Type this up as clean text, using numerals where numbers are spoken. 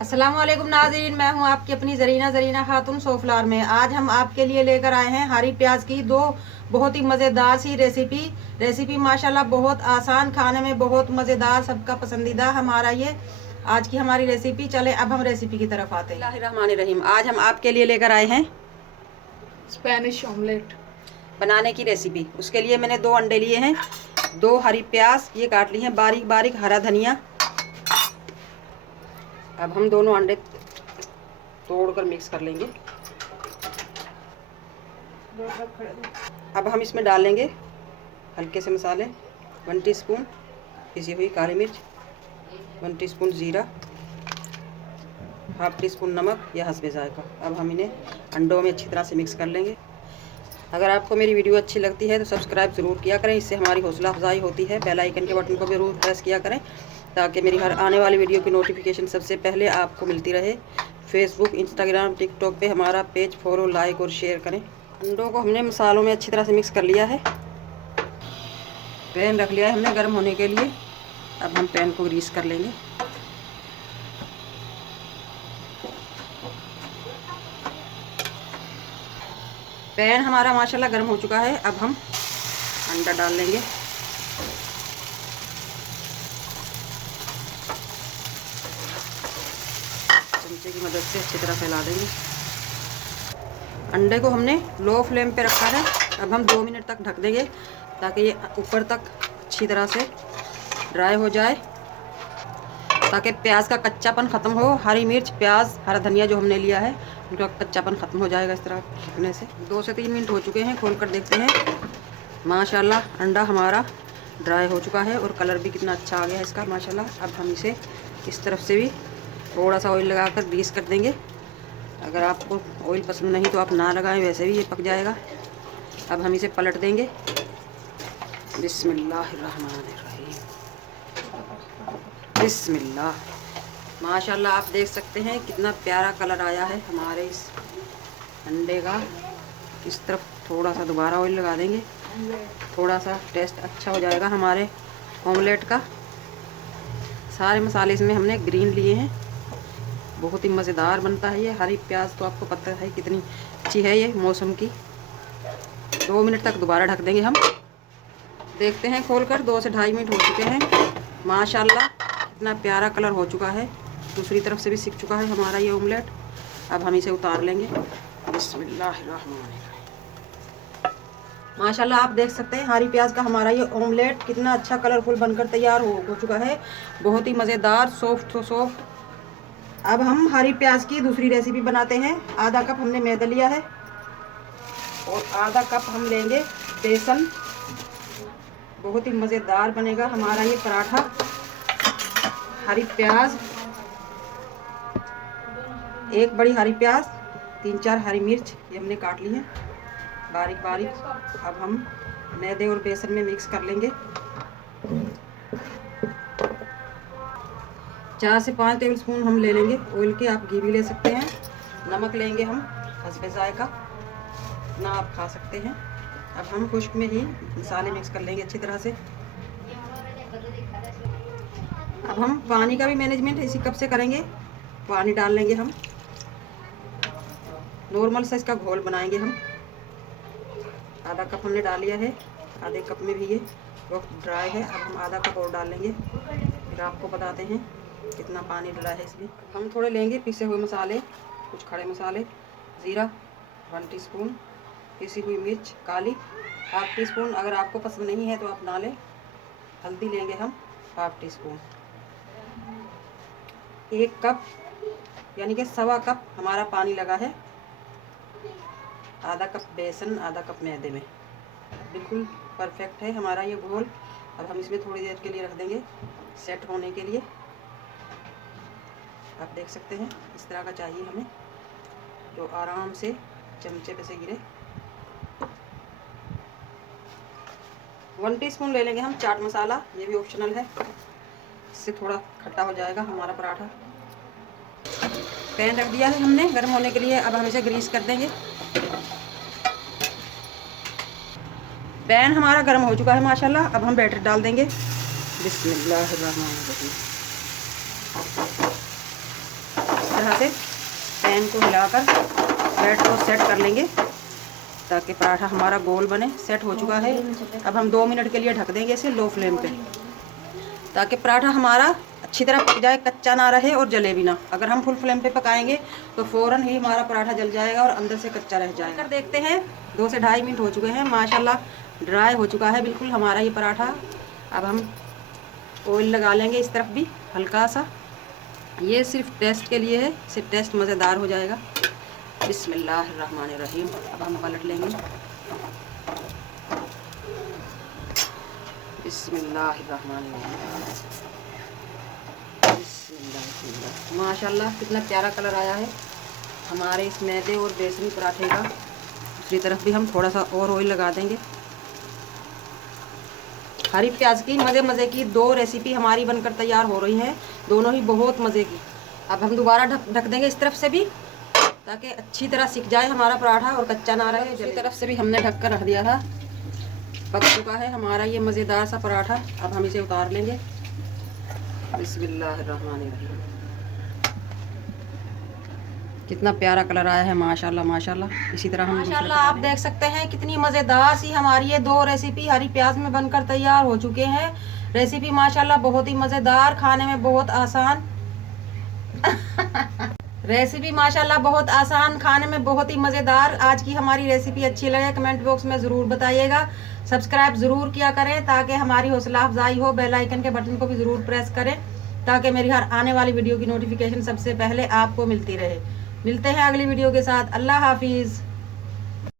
अस्सलाम वालेकुम नाज़रीन, मैं हूं आपकी अपनी ज़रीना खातून सोफलार में। आज हम आपके लिए लेकर आए हैं हरी प्याज की दो बहुत ही मज़ेदार सी रेसिपी माशाल्लाह बहुत आसान, खाने में बहुत मज़ेदार, सबका पसंदीदा हमारा ये आज की हमारी रेसिपी। चले अब हम रेसिपी की तरफ आते हैं। बिस्मिल्लाहिर्रहमानिर्रहीम। आज हम आपके लिए लेकर आए हैं स्पेनिश ऑमलेट बनाने की रेसिपी। उसके लिए मैंने 2 अंडे लिए हैं, 2 हरी प्याज ये काट ली हैं बारीक बारीक, हरा धनिया। अब हम दोनों अंडे तोड़कर मिक्स कर लेंगे। अब हम इसमें डालेंगे हल्के से मसाले, 1 टीस्पून पिसी हुई काली मिर्च, 1 टीस्पून जीरा, हाफ टीस्पून नमक या हस्बे जायका। अब हम इन्हें अंडों में अच्छी तरह से मिक्स कर लेंगे। अगर आपको मेरी वीडियो अच्छी लगती है तो सब्सक्राइब ज़रूर किया करें, इससे हमारी हौसला अफजाई होती है। बेल आइकन के बटन को भी ज़रूर प्रेस किया करें ताकि मेरी हर आने वाली वीडियो की नोटिफिकेशन सबसे पहले आपको मिलती रहे। फेसबुक, इंस्टाग्राम, टिकटॉक पे हमारा पेज फॉलो, लाइक और शेयर करें। अंडों को हमने मसालों में अच्छी तरह से मिक्स कर लिया है। पैन रख लिया है हमने गर्म होने के लिए। अब हम पैन को ग्रीस कर लेंगे। पैन हमारा माशाल्लाह गर्म हो चुका है। अब हम अंडा डाल लेंगे। चमचे की मदद से अच्छी तरह फैला देंगे। अंडे को हमने लो फ्लेम पे रखा है। अब हम 2 मिनट तक ढक देंगे ताकि ये ऊपर तक अच्छी तरह से ड्राई हो जाए, ताकि प्याज का कच्चापन ख़त्म हो। हरी मिर्च, प्याज, हरा धनिया जो हमने लिया है उनका कच्चापन ख़त्म हो जाएगा इस तरह ढकने से। 2 से 3 मिनट हो चुके हैं, खोल कर देखते हैं। माशाल्लाह अंडा हमारा ड्राई हो चुका है और कलर भी कितना अच्छा आ गया है इसका माशाल्लाह। अब हम इसे इस तरफ से भी थोड़ा सा ऑयल लगाकर ग्रीस कर देंगे। अगर आपको ऑयल पसंद नहीं तो आप ना लगाएं, वैसे भी ये पक जाएगा। अब हम इसे पलट देंगे। बिस्मिल्लाहिर्रहमानिर्रहीम। बिस्मिल्लाह। माशाल्लाह आप देख सकते हैं कितना प्यारा कलर आया है हमारे इस अंडे का। इस तरफ थोड़ा सा दोबारा ऑयल लगा देंगे, थोड़ा सा टेस्ट अच्छा हो जाएगा हमारे ऑमलेट का। सारे मसाले इसमें हमने ग्रीन लिए हैं, बहुत ही मज़ेदार बनता है ये। हरी प्याज तो आपको पता है कितनी अच्छी है ये मौसम की। 2 मिनट तक दोबारा ढक देंगे हम। देखते हैं खोलकर, 2 से 2.5 मिनट हो चुके हैं। माशाल्लाह कितना प्यारा कलर हो चुका है। दूसरी तरफ से भी सिक चुका है हमारा ये ऑमलेट। अब हम इसे उतार लेंगे। बिस्मिल्लाहिर्रहमानिर्रहीम। माशाल्लाह आप देख सकते हैं हरी प्याज का हमारा ये ऑमलेट कितना अच्छा कलरफुल बनकर तैयार हो चुका है। बहुत ही मज़ेदार, सॉफ्ट तो सॉफ्ट। अब हम हरी प्याज की दूसरी रेसिपी बनाते हैं। आधा कप हमने मैदा लिया है और आधा कप हम लेंगे बेसन। बहुत ही मज़ेदार बनेगा हमारा ये पराठा। हरी प्याज, 1 बड़ी हरी प्याज, 3-4 हरी मिर्च ये हमने काट ली है बारीक बारीक। अब हम मैदे और बेसन में मिक्स कर लेंगे। 4 से 5 टेबलस्पून हम ले लेंगे ऑयल के, आप घी भी ले सकते हैं। नमक लेंगे हम हस्बे जायका, ना आप खा सकते हैं। अब हम खुश्क में ही मसाले मिक्स कर लेंगे अच्छी तरह से। अब हम पानी का भी मैनेजमेंट इसी कप से करेंगे। पानी डाल लेंगे हम, नॉर्मल साइज का घोल बनाएंगे हम। आधा कप हमने डाल लिया है, आधे कप में भी ये वक्त ड्राई है। अब हम आधा कप और डाल लेंगे, फिर आपको बताते हैं कितना पानी डला है इसमें। हम थोड़े लेंगे पिसे हुए मसाले, कुछ खड़े मसाले, ज़ीरा 1 टीस्पून, पिसी हुई मिर्च काली 1/2 टीस्पून। अगर आपको पसंद नहीं है तो आप ना लें। हल्दी लेंगे हम 1/2 टीस्पून। 1 कप यानी कि 1.25 कप हमारा पानी लगा है। आधा कप बेसन, आधा कप मैदे में। बिल्कुल परफेक्ट है हमारा ये घोल। अब हम इसमें थोड़ी देर के लिए रख देंगे सेट होने के लिए। आप देख सकते हैं इस तरह का चाहिए हमें, जो आराम से चमचे पे से गिरे। 1 टीस्पून ले लेंगे हम चाट मसाला, ये भी ऑप्शनल है, इससे थोड़ा खट्टा हो जाएगा हमारा पराठा। पैन रख दिया है हमने गर्म होने के लिए। अब हम इसे ग्रीस कर देंगे। पैन हमारा गर्म हो चुका है माशाल्लाह। अब हम बैटर डाल देंगे। बिस्मिल्लाहिर्रहमानिर्रहीम। तरह से पैन को हिलाकर ब्रेड को सेट कर लेंगे ताकि पराठा हमारा गोल बने। सेट हो चुका है। अब हम 2 मिनट के लिए ढक देंगे इसे लो फ्लेम पे, ताकि पराठा हमारा अच्छी तरह पक जाए, कच्चा ना रहे और जले भी ना। अगर हम फुल फ्लेम पे पकाएंगे तो फ़ौरन ही हमारा पराठा जल जाएगा और अंदर से कच्चा रह जाएगा। देखते हैं 2 से 2.5 मिनट हो चुके हैं। माशाल्लाह ड्राई हो चुका है बिल्कुल हमारा ये पराठा। अब हम ऑयल लगा लेंगे इस तरफ भी हल्का सा। ये सिर्फ टेस्ट के लिए है, इससे टेस्ट मज़ेदार हो जाएगा। बिस्मिल्लाहिर्रहमानिर्रहीम। अब हम पलट लेंगे। बिस्मिल्लाहिर्रहमानिर्रहीम। माशाल्लाह कितना प्यारा कलर आया है हमारे इस मैदे और बेसनी पराठे का। दूसरी तरफ भी हम थोड़ा सा और ऑयल लगा देंगे। हरी प्याज की मज़े की 2 रेसिपी हमारी बनकर तैयार हो रही है, दोनों ही बहुत मज़े की। अब हम दोबारा ढक देंगे इस तरफ से भी, ताकि अच्छी तरह सिक जाए हमारा पराठा और कच्चा ना रहे। दूसरी तरफ से भी हमने ढक कर रख दिया था। पक चुका है हमारा ये मज़ेदार सा पराठा। अब हम इसे उतार लेंगे। बिस्मिल्लाहिर्रहमानिर्रहीम। कितना प्यारा कलर आया है माशाल्लाह माशाल्लाह। इसी तरह हम माशाल्लाह आप देख सकते हैं कितनी मज़ेदार सी हमारी ये 2 रेसिपी हरी प्याज में बनकर तैयार हो चुके हैं। रेसिपी माशाल्लाह बहुत ही मज़ेदार, खाने में बहुत आसान रेसिपी माशाल्लाह बहुत आसान, खाने में बहुत ही मज़ेदार। आज की हमारी रेसिपी अच्छी लगे कमेंट बॉक्स में ज़रूर बताइएगा। सब्सक्राइब ज़रूर किया करें ताकि हमारी हौसला अफजाई हो। बेल आइकन के बटन को भी ज़रूर प्रेस करें ताकि मेरी हर आने वाली वीडियो की नोटिफिकेशन सबसे पहले आपको मिलती रहे। मिलते हैं अगली वीडियो के साथ। अल्लाह हाफिज़।